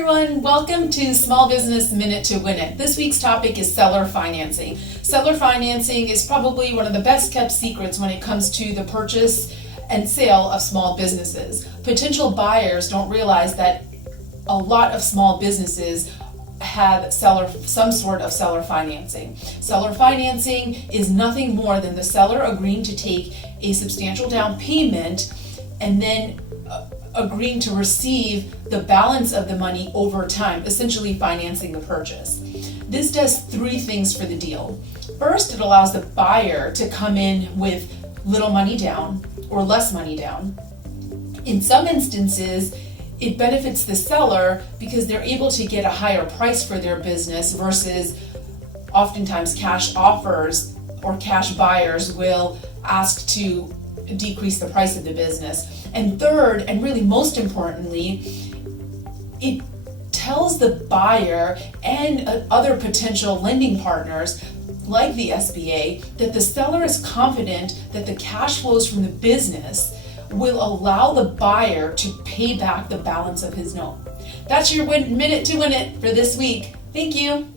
everyone, welcome to Small Business Minute to Win It. This week's topic is seller financing. Seller financing is probably one of the best kept secrets when it comes to the purchase and sale of small businesses. Potential buyers don't realize that a lot of small businesses have some sort of seller financing. Seller financing is nothing more than the seller agreeing to take a substantial down payment and then agreeing to receive the balance of the money over time, essentially financing the purchase. This does three things for the deal. First, it allows the buyer to come in with little money down or less money down. In some instances, it benefits the seller because they're able to get a higher price for their business versus oftentimes cash offers or cash buyers will ask to decrease the price of the business. And third, and really most importantly, it tells the buyer and other potential lending partners like the SBA that the seller is confident that the cash flows from the business will allow the buyer to pay back the balance of his note. That's your minute to win it for this week. Thank you.